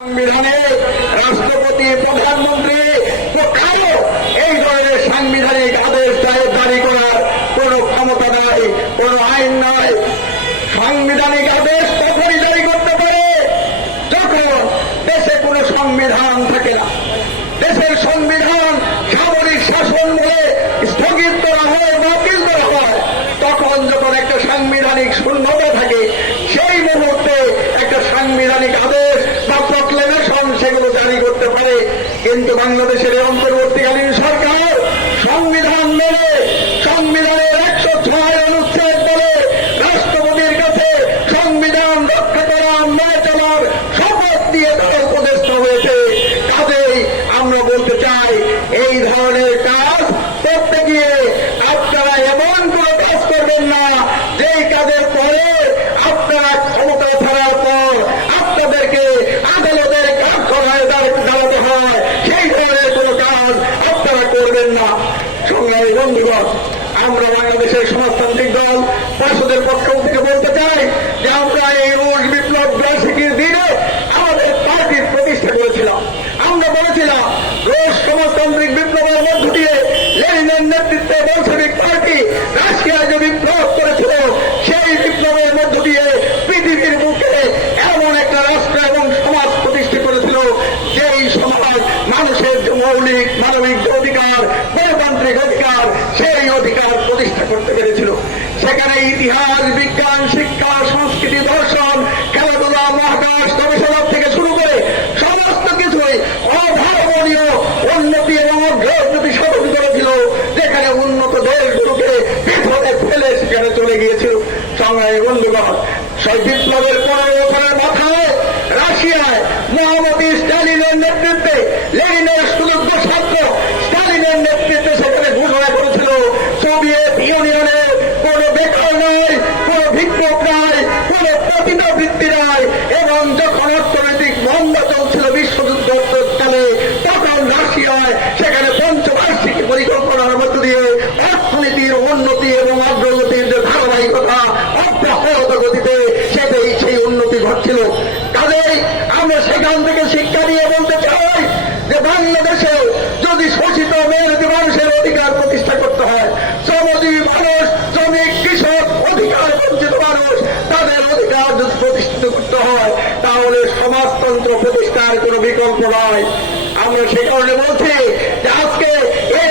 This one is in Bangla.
সংবিধানে রাষ্ট্রপতি, প্রধানমন্ত্রী কারও এই ধরনের সাংবিধানিক আদেশ জারি করার কোন ক্ষমতা নাই, কোন আইন নাই। সাংবিধানিক আদেশ তখনই জারি করতে পারে যখন দেশে কোনো সংবিধান থাকে না। দেশের সংবিধান কিন্তু বাংলাদেশের অন্তর্বর্তীকালীন সরকার সংবিধান মেনে, সংবিধানের একশো ছয় অনুচ্ছেদ বলে রাষ্ট্রপতির কাছে সংবিধান রক্ষা করা মেনে চলার শপথ দিয়ে তারা উপদেষ্ট হয়েছে। কাজেই আমরা বলতে চাই, এই ধরনের কাজ করতে গিয়ে আপনারা এমন কোনো কাজ করবেন না, যেই কাজের পরে আপনারা ক্ষমতা ছাড়ার পর আপনাদেরকে আদালতের কাঠখড়ায় দাঁড়াতে হয় সেই ধরনের কোনো কাজ আপনারা করবেন না সংগ্রামী বন্ধুগণ আমরা বাংলাদেশের সমাজতান্ত্রিক দল পার্শ্বদের পক্ষ থেকে বলতে চাই যে আমরা এই রুশ বিপ্লব বার্ষিকীর দিনে আমাদের পার্টির প্রতিষ্ঠা করেছিলাম। আমরা বলেছিলাম, রুশ সমাজতান্ত্রিক বিপ্লবের মধ্য দিয়ে লেনিনের নেতৃত্বে বলসেবিক পার্টি রাশিয়া যে বিপ্লব করেছিল, সেই বিপ্লবের মধ্য দিয়ে পৃথিবীর বুকে এমন একটা রাষ্ট্র এবং সমাজ প্রতিষ্ঠা করেছিল, যেই সমাজ মানুষের মৌলিক, মানবিক গণতান্ত্রিক অধিকার সেই অধিকার প্রতিষ্ঠা করতে পেরেছিল। সেখানে ইতিহাস, বিজ্ঞান, শিক্ষা, সংস্কৃতি দর্শন খেলাধুলা, মহাকাশ, গবেষণা থেকে শুরু করে সমস্ত কিছুই অভাবনীয় উন্নতি এবং অগ্রগতি সাধন করেছিল, যেখানে উন্নত দেশগুলোকে পিছনে ফেলে সেখানে চলে গিয়েছিল। সংগ্রামী বন্ধুগণ সেই বিপ্লবের পনেরো বছরের মাথায় রাশিয়ায় মহামতি স্টালিনের নেতৃত্বে লেনিনের সুযোগ্য ছাত্র স্টালিনের নেতৃত্বে সেখানে ঘোষণা করেছিল সোভিয়েত ইউনিয়নে কোন বেকার নাই কোন ভিক্ষুক নাই কোন নাই এবং যখন অর্থনৈতিক মন্দা চলছিল বিশ্বযুদ্ধ চলে তখন রাশিয়ায় সেখানে পঞ্চবার্ষিকী পরিকল্পনার মধ্য দিয়ে অর্থনীতির উন্নতি এবং অগ্রগতির যে ধারাবাহিকতা অব্যাহত গতিতে সেটাই সেই উন্নতি ঘটছিল। কাজেই আমরা সেখান থেকে শিক্ষা নিয়ে বলতে চাই যে বাংলাদেশে সমাজতন্ত্র প্রতিষ্ঠার কোনো বিকল্প নয়। আমরা সে কারণে বলছি যে আজকে এই